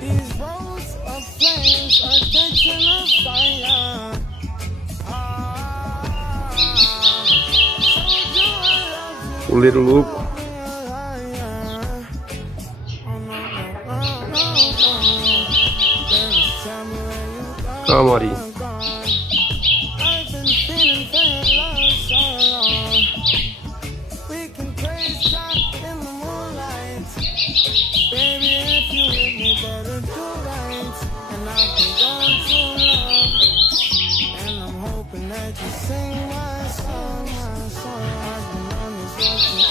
These roads of flames are catching a fire. Fuleiro louco. Calma, Ari. I've been feeling for your love so long. We can praise God in the moonlight. Baby, if you with me, better do right. And I've been going too long. And I'm hoping that you sing my song, my song. I've been on this road for